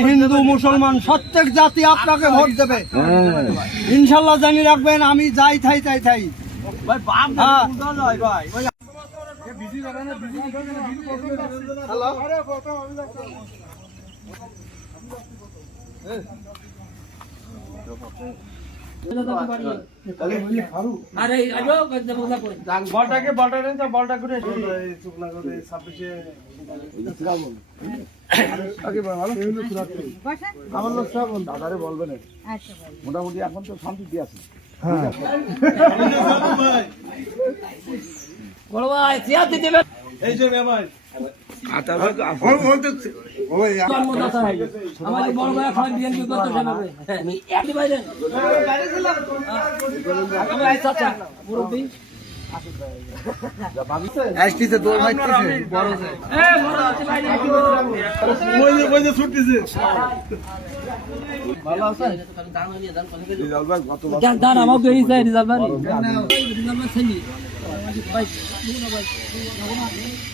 হিন্দু মুসলমান প্রত্যেক জাতি আপনাকে ভোট দেবে। ইনশাল্লাহ জানি রাখবেন আমি যাই থাই তাই থাই। হ্যাঁ। বলটাকে বলটা নেন বলটা করে আমার লোক সব দাদারে বলবেন আচ্ছা মোটামুটি এখন তো শান্তিতে আছে। বড় ভাই সিয়া দিতে এই যে ভাই। আমাদের বড় ভাই এখন বিএনপি করতে যাবে। আমি একটি ভাই দেন আমি আইসা চাচা মুরব্বি। আসতিছে দৌড় মারতেছে। বড় আছে ওই যে ছুটতেছে। রিজাল ভাই দান এই সাইড রিজাল ভাই। রিজাল ভাই ছেলে।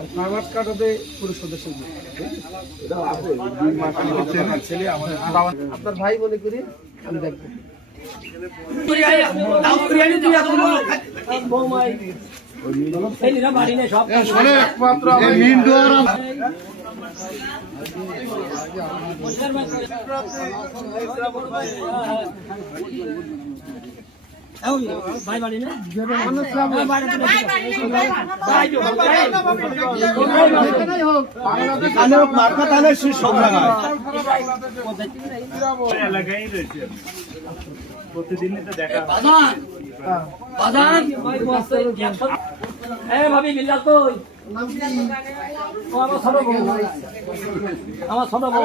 আর ফার্মার্স কাটাতে পুরো সদস্য ছেলে আপনার ভাই মনে করি আমি দেখব। একমাত্র মার্কা তাহলে সে সংগ্রাম এলাকায় রয়েছে প্রতিদিনই তো দেখা বাজান বাজান এ ভাবি মিল্লা কই আমার ছোট বউ আমার ছোট বউ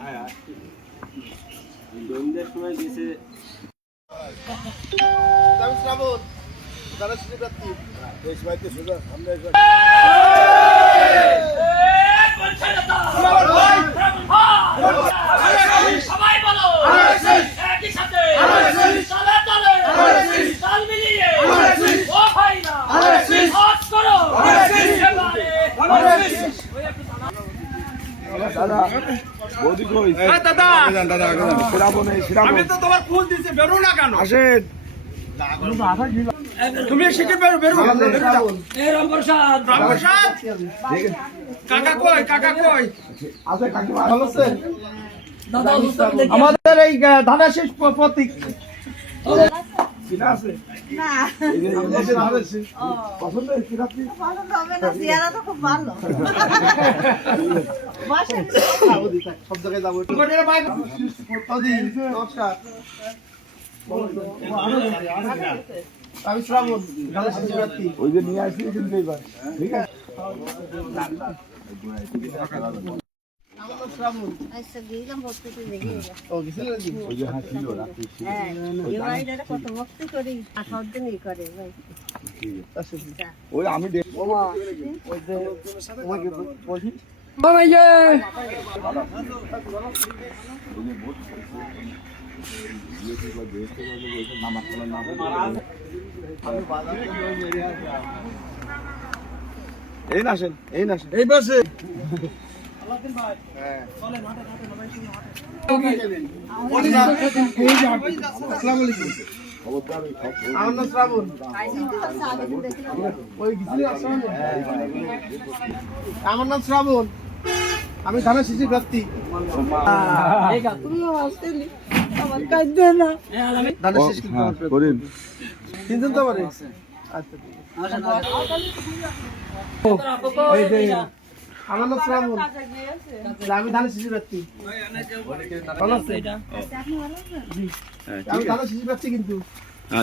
হ্যাঁ, ভাবি এই ভয় নেই। ও বাবা সবাই বলো একই সাথে তালে তালে তাল মিলিয়ে ও ভাই না হাত করো এবারে ওই একটু দাদা বৌদি কই? দাদা। দাদা শ্রাবণ এই শ্রাবণ তো তোমার ফুল দিছে বেরো না কেন? আসেন। তুমি শিখে বেরো বেরো? রামপ্রসাদ রামপ্রসাদ কাকা কই কাকা কই? আছে কাকিমা ভালো আছেন? দাদা অসুস্থ দেখি আমাদের এই ধানা শেষ প্রতীক। চিনা আছে? না। পছন্দ হবে না তো খুব ভালো। সব জায়গায় যাব নমস্কার আমি শ্রাবণ ওই যে নিয়ে আসছি কিন্তু এবার। ঠিক আছে? আমি দেখ বলছি এই না আসেন এই না। আসেন এই পাশে। আমার নাম শ্রাবণ। আমি ধানের শীষ প্রার্থী। তিনজন তো পারে আচ্ছা আমার নাম শ্রাবণ আমি ধানের ভালো আছেন? আমি ধানের প্রার্থী কিন্তু।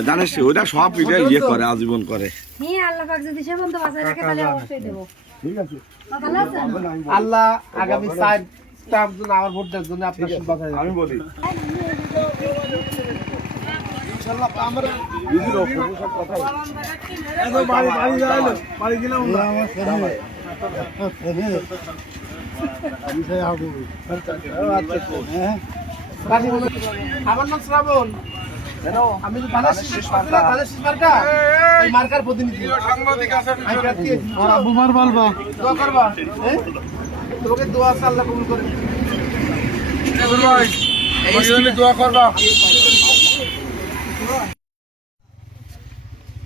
জানিস ওটা সব এটা ইয়ে করে আজীবন করে। হ্যাঁ আল্লাহ পাক যদি সে বন্ধু বাঁচায় তাহলে অবশ্যই দেবো। ঠিক আছে। আল্লাহ আগামী চার আমার ভোট দেওয়ার জন্য আপনার আমি বলি। আমার নাম শ্রাবণ আমি তো ধানের শীষ মার্কা ধানের শীষ মার্কা ওই মার্কার প্রতিনিধি আমি প্রার্থী আছি। আব্বু মার বলবা দোয়া করবা হ্যাঁ? তোমাকে দোয়া আল্লাহ কবুল করে দোয়া করবা এ বাড়ি আমার বাড়ি না দেখেন বাবু ও দিবো থাক থাক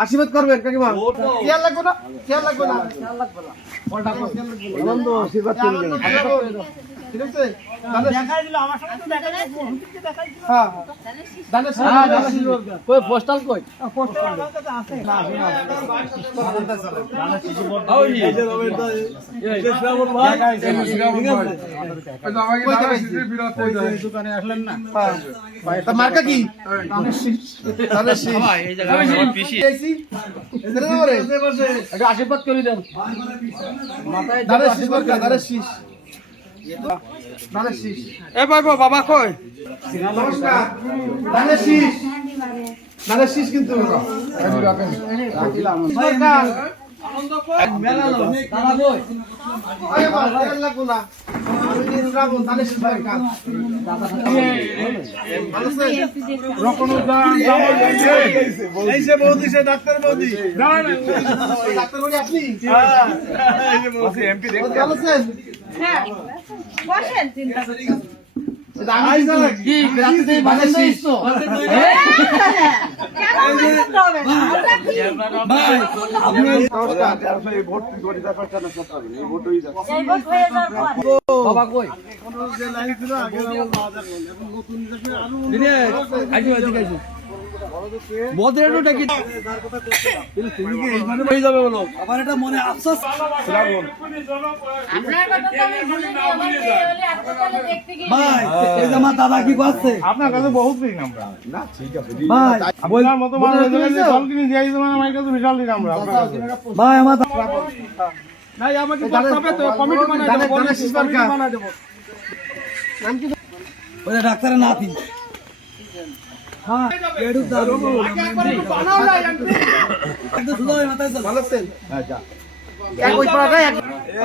আশীর্বাদ করবেন কাকিমা। খেয়াল লাগবে না? খেয়াল লাগবে না? আনন্দ আশীর্বাদ করবেন ঠিক আছে? ধানের শীষ- হ্যাঁ। কই পোস্টাল কই। হ্যাঁ। তা মার্কা কি? একটা আশীর্বাদ করে মাথায় ধানের শীষ মার্কা, ধানের শীষ। শীষ কিন্তু। ভালো আছেন? ডাক্তার বলি আপনি? ভালো আছেন? বসেন চিন্তা বাবা কই? হয়ে মনে দাদা কি করছে আপনার কাছে বহুত দিন আমরা ঠিক আছে বিশাল দিন আমরা ভাই আমার নাই আমাকে বলতে হবে তো কমিটি বানাই দেবো ওই ডাক্তারের নাতি। হ্যাঁ এডু দারু হয়ে মাথায় চল। ভালো আছেন? হ্যাঁ যা। এক ওই পাড়াটা এক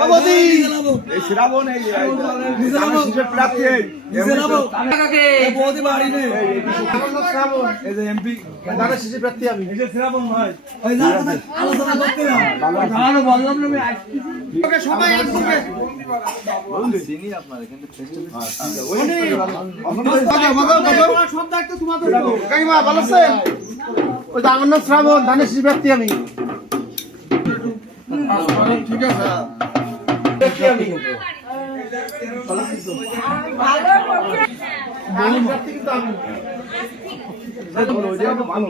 ও এই শ্রাবণ এই আমি শিশের প্রার্থী এই বৌদি বাড়ি নেই। শ্রাবণ এই যে এমপি। ধানের শীষের প্রার্থী আমি। ওই না আলোচনা করতে না শ্রাবণ ধানের প্রার্থী আমি ঠিক আছে ভালো।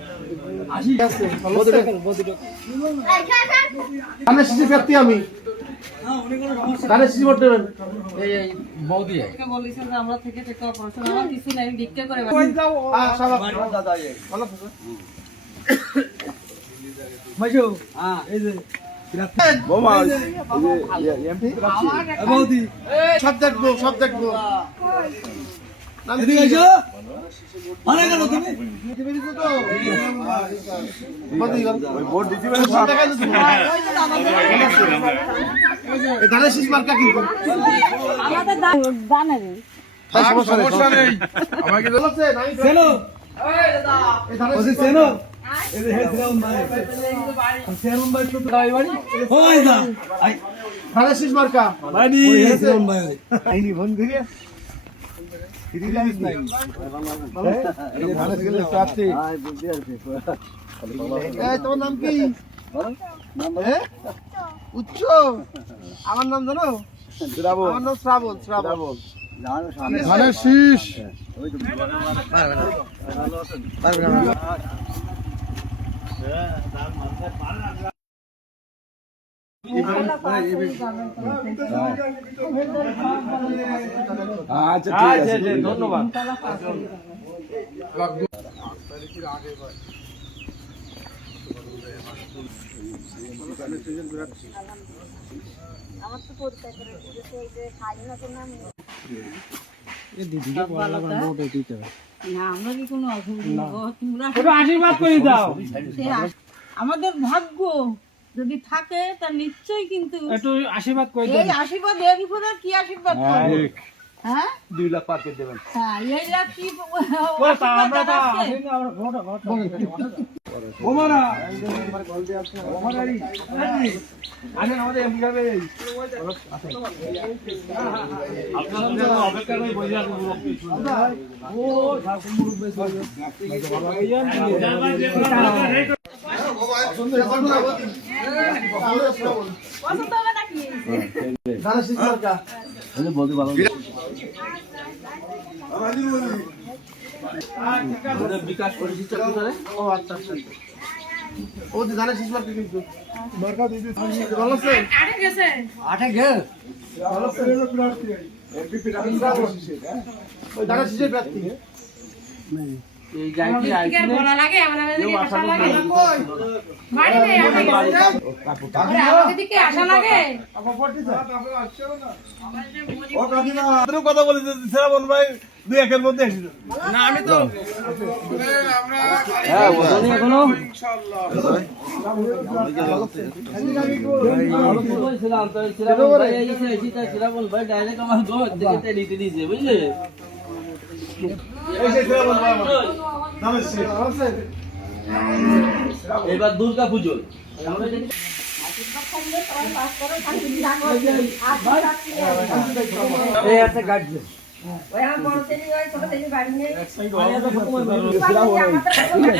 ধানের শীষের প্রার্থী আমি ধানের শীষ ভোট দেবেন বলেছেন আমরা থেকে থেকে অপারেশন আমার কিছু নাই ভিক্ষা করে? মাইশো এই যে বৌদি, সব দেখব সব দেখব সমস্যা নেই। তো? চেনো ফোন করে এই, তোমার নাম কি? হ্যাঁ? উচ্চ? আমার নাম জানো? আমার নাম শ্রাবণ শ্রাবণ। ধানের শীষ। আচ্ছা ঠিক আছে ধন্যবাদ। আমার তো পরিচয় করে দিয়েছে এই যে স্বাধীনতার নাম না আমরা কি কোনো অসুবিধা? আশীর্বাদ করে দাও। আমাদের ভাগ্য। যদি থাকে তা নিশ্চয়ই কিন্তু একটু আশীর্বাদ করে এই আশীর্বাদ এর উপরে কি আশীর্বাদ করব? হ্যাঁ দুই লাখ পার করে দেবেন হ্যাঁ এই লাখ কি আমরা তো আসি না আমরা ভোট ভোট ওমারা ওমারাই আরে আমাদের এমপি যাবে আপনারা অপেক্ষা করে বসে আছেন ও ঝাড়খণ্ড মুরব্বী বিকাশ করেছি ও আচ্ছা ও যে ধানের শীষ ভালো আছে আরে গেছে আছে ওই ধানের শীষের এদিকে আশা লাগে বাড়ি নেই আমাদের দিকে আশা লাগে। কথা বলি ভাই দুই একের মধ্যে এসেছিল এখনও। বলছিলাম তো। শ্রাবণ ভাই এই যে এসেছে শ্রাবণ ভাই ডাইরেক্ট আমার এবার দুর্গা পুজো।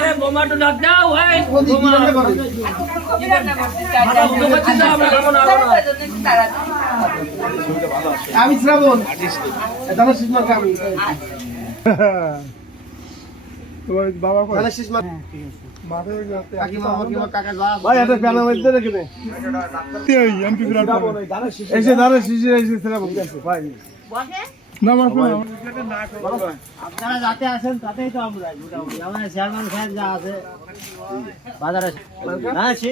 এই বোমাটো দাও ভাই রান্না করে আমি শ্রাবণ। তোমার বাবা কই? ধানের শীষ মার্কা মাঠে ওই রাতে কাকিমা মাকিমা কাকা যা আছে। ভাই এটা প্যানা মধ্যে রেখে দে। এই এমপি বিরাট এসে দাঁড়ে শিশে এসে ছেলে বলছে ভাই। না মারো আপনারা যাতে আসেন তাতেই তো আমরা আমাদের চেয়ারম্যান সাহেব যা আছে। বাজারে না আছে।